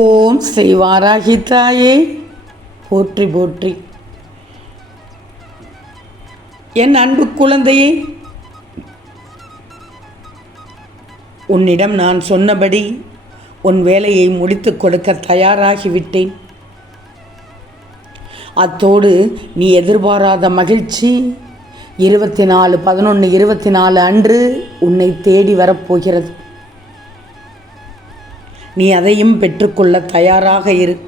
ஓம் ஸ்ரீ வாராகிதாயே போற்றி போற்றி. என் அன்பு குழந்தையே உன்னிடம் நான் சொன்னபடி உன் வேலையை முடித்துக் கொடுக்க தயாராகிவிட்டேன். அத்தோடு நீ எதிர்பாராத மகிழ்ச்சி இருபத்தி நாலு பதினொன்று இருபத்தி நாலு அன்று உன்னை தேடி வரப்போகிறது. நீ அதையும் பெற்றுக்கொள்ள தயாராக இரு.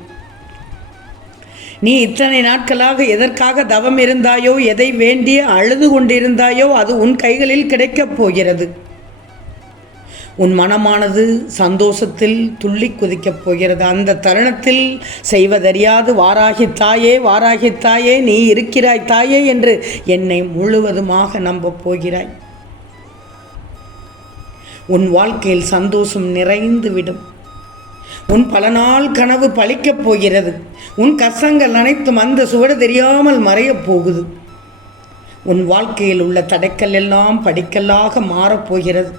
நீ இத்தனை நாட்களாக எதற்காக தவம் இருந்தாயோ எதை வேண்டி அழுது கொண்டிருந்தாயோ அது உன் கைகளில் கிடைக்கப் போகிறது. உன் மனமானது சந்தோஷத்தில் துள்ளி குதிக்கப் போகிறது. அந்த தருணத்தில் செய்வதறியாது வாராகி தாயே வாராகி தாயே நீ இருக்கிறாய் தாயே என்று என்னை முழுவதுமாக நம்பப் போகிறாய். உன் வாழ்க்கையில் சந்தோஷம் நிறைந்து விடும். உன் பல நாள் கனவு பழிக்கப் போகிறது. உன் கஷ்டங்கள் அனைத்தும் அந்த சுவடு தெரியாமல் மறையப் போகுது. உன் வாழ்க்கையில் உள்ள தடைக்கல் எல்லாம் படிக்கல்லாக மாறப்போகிறது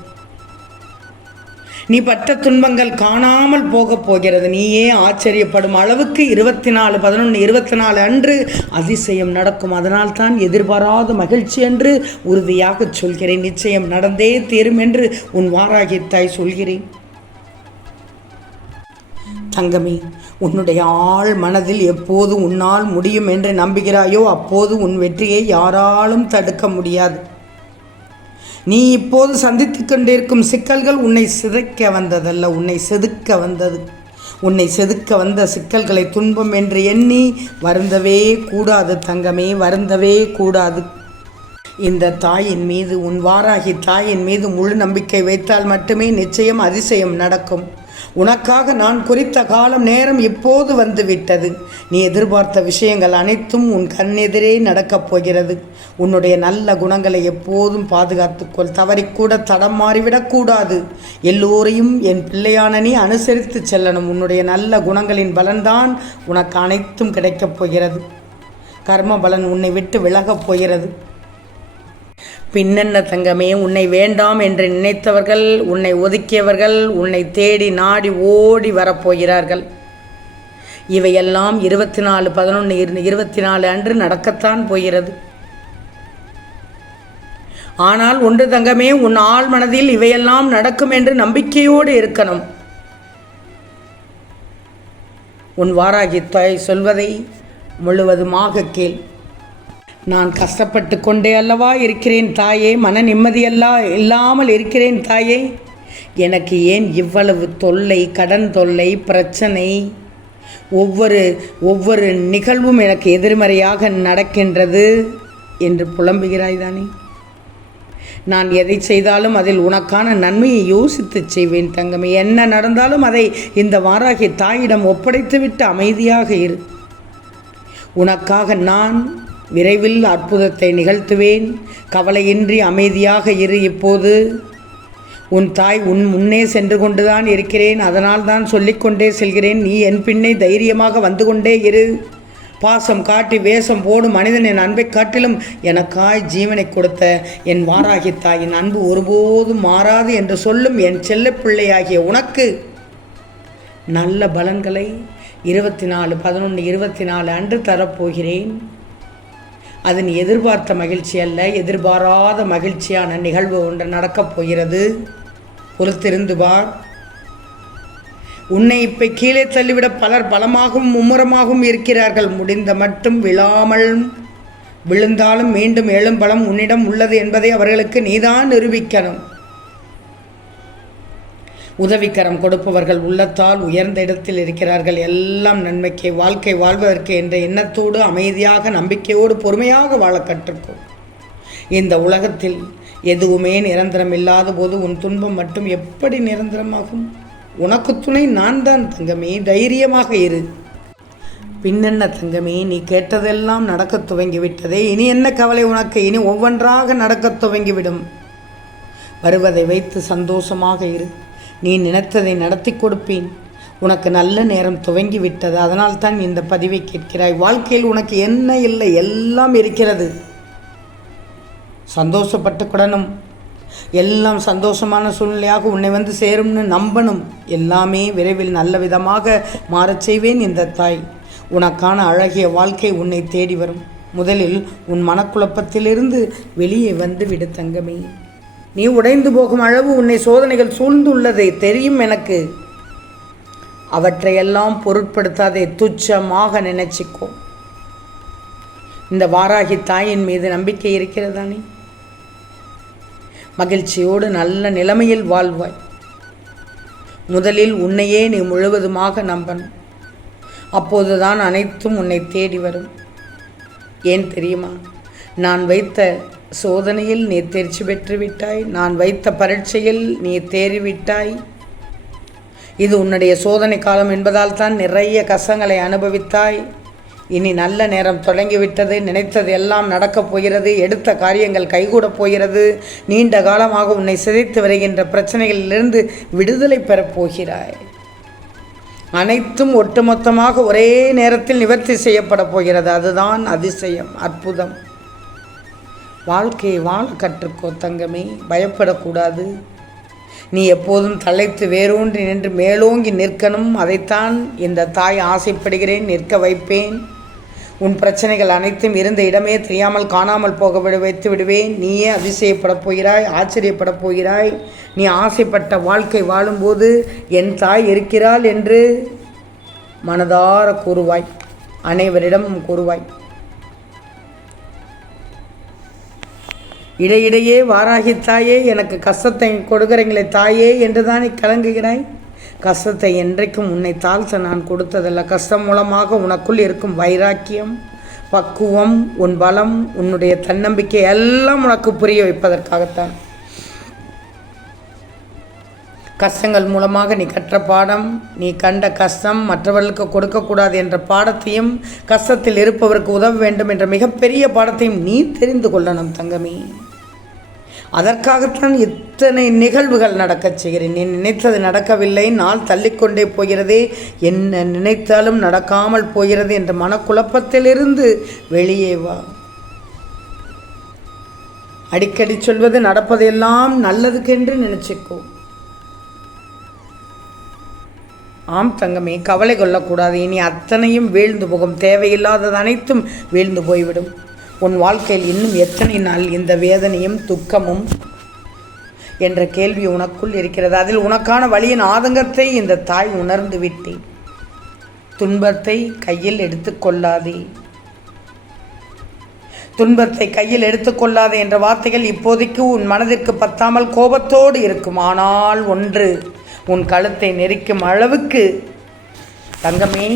நீ பட்ட துன்பங்கள் காணாமல் போகப் போகிறது. நீயே ஆச்சரியப்படும் அளவுக்கு இருபத்தி நாலு பதினொன்று இருபத்தி நாலு அன்று அதிசயம் நடக்கும். அதனால் தான் எதிர்பாராத மகிழ்ச்சி என்று உறுதியாக சொல்கிறேன். நிச்சயம் நடந்தே தீரும் என்று உன் வாராகி தாய் சொல்கிறேன். தங்கமே உன்னுடைய ஆள் மனதில் எப்போது உன்னால் முடியும் என்று நம்புகிறாயோ அப்போது உன் வெற்றியை யாராலும் தடுக்க முடியாது. நீ இப்போது சந்தித்து கொண்டிருக்கும் சிக்கல்கள் உன்னை சிதைக்க வந்ததல்ல உன்னை செதுக்க வந்தது. உன்னை செதுக்க வந்த சிக்கல்களை துன்பம் என்று எண்ணி வருந்தவே கூடாது தங்கமே வருந்தவே கூடாது. இந்த தாயின் மீது உன் வாராகி தாயின் மீது முழு நம்பிக்கை வைத்தால் மட்டுமே நிச்சயம் அதிசயம் நடக்கும். உனக்காக நான் குறித்த காலம் நேரம் இப்போது வந்துவிட்டது. நீ எதிர்பார்த்த விஷயங்கள் அனைத்தும் உன் கண்ணெதிரே நடக்கப் போகிறது. உன்னுடைய நல்ல குணங்களை எப்போதும் பாதுகாத்துக்கொள். தவறிக்கூட தடம் மாறிவிடக்கூடாது எல்லோரையும் என் பிள்ளையான நீ அனுசரித்து செல்லணும். உன்னுடைய நல்ல குணங்களின் பலன்தான் உனக்கு அனைத்தும் கிடைக்கப் போகிறது. கர்ம பலன் உன்னை விட்டு விலகப் போகிறது. பின்னென்ன தங்கமே உன்னை வேண்டாம் என்று நினைத்தவர்கள் உன்னை ஒதுக்கியவர்கள் உன்னை தேடி நாடி ஓடி வரப்போகிறார்கள். இவையெல்லாம் இருபத்தி நாலு பதினொன்று இருபத்தி நாலு அன்று நடக்கத்தான் போகிறது. ஆனால் ஒன்று தங்கமே உன் ஆள் மனதில் இவையெல்லாம் நடக்கும் என்று நம்பிக்கையோடு இருக்கணும். உன் வாராகி தாய் சொல்வதை முழுவதுமாக கேள். நான் கஷ்டப்பட்டு கொண்டே அல்லவா இருக்கிறேன் தாயே மன நிம்மதியல்லா இல்லாமல் இருக்கிறேன் தாயே. எனக்கு ஏன் இவ்வளவு தொல்லை கடன் தொல்லை பிரச்சனை? ஒவ்வொரு ஒவ்வொரு நிகழ்வும் எனக்கு எதிர்மறையாக நடக்கின்றது என்று புலம்புகிறாய் தானே. நான் எதை செய்தாலும் அதில் உனக்கான நன்மையை யோசித்து செய்வேன் தங்கமே. என்ன நடந்தாலும் அதை இந்த வாராகி தாயிடம் ஒப்படைத்துவிட்டு அமைதியாக இரு. உனக்காக நான் விரைவில் அற்புதத்தை நிகழ்த்துவேன். கவலையின்றி அமைதியாக இரு இப்போது. உன் தாய் உன் முன்னே சென்று கொண்டுதான் இருக்கிறேன். அதனால் தான் சொல்லிக்கொண்டே செல்கிறேன். நீ என் பின்னே தைரியமாக வந்து கொண்டே இரு. பாசம் காட்டி வேஷம் போடும் மனிதன் என் அன்பை காட்டிலும் எனக்காய் ஜீவனை கொடுத்த என் வாராகி தாயின் அன்பு ஒருபோதும் மாறாது என்று சொல்லும் என் செல்ல பிள்ளையாகிய உனக்கு நல்ல பலன்களை இருபத்தி நாலு பதினொன்று இருபத்தி நாலு அன்று தரப்போகிறேன். அது நீ எதிர்பார்த்த மகிழ்ச்சி அல்ல எதிர்பாராத மகிழ்ச்சியான நிகழ்வு ஒன்று நடக்கப் போகிறது. பொறுத்திருந்து பார் உன்னை இப்போ கீழே தள்ளிவிட பலர் பலமாகவும் மும்முரமாகவும் இருக்கிறார்கள். முடிந்த மட்டும் விழாமல் விழுந்தாலும் மீண்டும் எழும்பலம் உன்னிடம் உள்ளது என்பதை அவர்களுக்கு நீதான் நிரூபிக்கணும். உதவிக்கரம் கொடுப்பவர்கள் உள்ளத்தால் உயர்ந்த இடத்தில் இருக்கிறார்கள். எல்லாம் நன்மைக்கு வாழ்க்கை வாழ்வதற்கு என்ற எண்ணத்தோடு அமைதியாக நம்பிக்கையோடு பொறுமையாக வாழ கற்றுக்கும் இந்த உலகத்தில் எதுவுமே நிரந்தரம் இல்லாத போது உன் துன்பம் மட்டும் எப்படி நிரந்தரமாகும்? உனக்கு துணை நான் தான் தங்கமே தைரியமாக இரு. பின்னென்ன தங்கமே நீ கேட்டதெல்லாம் நடக்கத் துவங்கிவிட்டதே. இனி என்ன கவலை உனக்கு? இனி ஒவ்வொன்றாக நடக்கத் துவங்கிவிடும். வருவதை வைத்து சந்தோஷமாக இரு. நீ நினைத்ததை நடத்தி கொடுப்பேன். உனக்கு நல்ல நேரம் துவங்கி விட்டது அதனால் தான் இந்த பதிவை கேட்கிறாய். வாழ்க்கையில் உனக்கு என்ன இல்லை? எல்லாம் இருக்கிறது. சந்தோஷப்பட்டுக்கிடணும். எல்லாம் சந்தோஷமான சூழ்நிலையாக உன்னை வந்து சேரும்னு நம்பணும். எல்லாமே விரைவில் நல்ல விதமாக மாறச் செய்வேன் இந்த தாய். உனக்கான அழகிய வாழ்க்கை உன்னை தேடி வரும். முதலில் உன் மனக்குழப்பத்திலிருந்து வெளியே வந்து விடு தங்கமே. நீ உடைந்து போகும் அளவு உன்னை சோதனைகள் சூழ்ந்துள்ளதை தெரியும் எனக்கு. அவற்றையெல்லாம் பொருட்படுத்தாதே துச்சமாக நினைச்சிக்கோ. இந்த வாராகி தாயின் மீது நம்பிக்கை இருக்கிறதானே மகிழ்ச்சியோடு நல்ல நிலைமையில் வாழ்வாய். முதலில் உன்னையே நீ முழுவதுமாக நம்பணும். அப்போதுதான் அனைத்தும் உன்னை தேடி வரும். ஏன் தெரியுமா? நான் வைத்த சோதனையில் நீ தேர்ச்சி பெற்று விட்டாய் நான் வைத்த பரீட்சையில் நீ தேறிவிட்டாய். இது உன்னுடைய சோதனை காலம் என்பதால் தான் நிறைய கசங்களை அனுபவித்தாய். இனி நல்ல நேரம் தொடங்கிவிட்டது. நினைத்தது எல்லாம் நடக்கப் போகிறது. எடுத்த காரியங்கள் கைகூடப் போகிறது. நீண்ட காலமாக உன்னை சிதைத்து வருகின்ற பிரச்சனைகளிலிருந்து விடுதலை பெறப் போகிறாய். அனைத்தும் ஒட்டுமொத்தமாக ஒரே நேரத்தில் நிவர்த்தி செய்யப்பட போகிறது. அதுதான் அதிசயம் அற்புதம். வாழ்க்கையை வாழ கற்றுக்கோ தங்கமே. பயப்படக்கூடாது. நீ எப்போதும் தலைத்து வேரூன்றி நின்று மேலோங்கி நிற்கணும். அதைத்தான் இந்த தாய் ஆசைப்படுகிறேன். நிற்க வைப்பேன். உன் பிரச்சனைகள் அனைத்தும் இருந்த இடமே தெரியாமல் காணாமல் போக விட வைத்து விடுவேன். நீயே அதிசயப்படப் போகிறாய் ஆச்சரியப்படப் போகிறாய். நீ ஆசைப்பட்ட வாழ்க்கை வாழும்போது என் தாய் இருக்கிறாள் என்று மனதார கூறுவாய். அனைவரிடமும் கூறுவாய். இடையிடையே வாராகி தாயே எனக்கு கஷ்டத்தை கொடுக்குறீங்களே தாயே என்று தானே கலங்குகிறாய்? கஷ்டத்தை என்றைக்கும் உன்னை தாழ்த்த நான் கொடுத்ததல்ல. கஷ்டம் மூலமாக உனக்குள் இருக்கும் வைராக்கியம் பக்குவம் உன் பலம் உன்னுடைய தன்னம்பிக்கை எல்லாம் உனக்கு புரிய வைப்பதற்காகத்தான். கஷ்டங்கள் மூலமாக நீ கற்ற பாடம் நீ கண்ட கஷ்டம் மற்றவர்களுக்கு கொடுக்கக்கூடாது என்ற பாடத்தையும் கஷ்டத்தில் இருப்பவருக்கு உதவ வேண்டும் என்ற மிகப்பெரிய பாடத்தையும் நீ தெரிந்து கொள்ளணும் தங்கமே. அதற்காகத்தான் இத்தனை நிகழ்வுகள் நடக்கச் செய்கிறேன். நீ நினைத்தது நடக்கவில்லை. நாள் தள்ளிக்கொண்டே போகிறதே. என்ன நினைத்தாலும் நடக்காமல் போகிறது என்ற மனக்குழப்பத்திலிருந்து வெளியே வா. அடிக்கடி சொல்வது நடப்பதெல்லாம் நல்லதுக்கென்று நினைச்சுக்கோ. ஆம் தங்கமே கவலை கொள்ளக்கூடாது. இனி அத்தனையும் வீழ்ந்து போகும். தேவையில்லாதது அனைத்தும் வீழ்ந்து போய்விடும். உன் வாழ்க்கையில் இன்னும் எத்தனை நாள் இந்த வேதனையும் துக்கமும் என்ற கேள்வி உனக்குள் இருக்கிறது? அதில் உனக்கான வழியின் ஆதங்கத்தை இந்த தாய் உணர்ந்து விட்டேன் துன்பத்தை கையில் எடுத்துக்கொள்ளாதே. துன்பத்தை கையில் எடுத்துக்கொள்ளாதே என்ற வார்த்தைகள் இப்போதைக்கு உன் மனதிற்கு பத்தாமல் கோபத்தோடு இருக்கும். ஆனால் ஒன்று உன் கழுத்தை நெரிக்கும் அளவுக்கு தங்கமே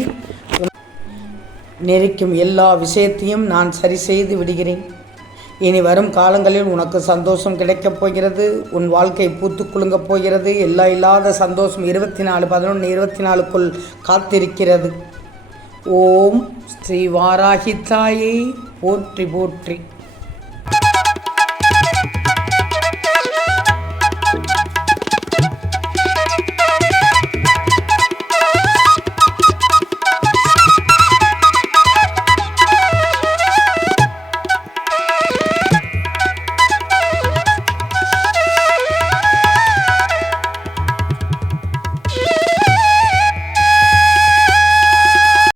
நெரிக்கும் எல்லா விஷயத்தையும் நான் சரி செய்து விடுகிறேன். இனி வரும் காலங்களில் உனக்கு சந்தோஷம் கிடைக்கப் போகிறது உன் வாழ்க்கை பூத்து குலுங்கப் போகிறது எல்லா இல்லாத சந்தோஷம் இருபத்தி நாலு பதினொன்று இருபத்தி நாலுக்குள் காத்திருக்கிறது. ஓம் ஸ்ரீ வாராகி தாயை போற்றி போற்றி.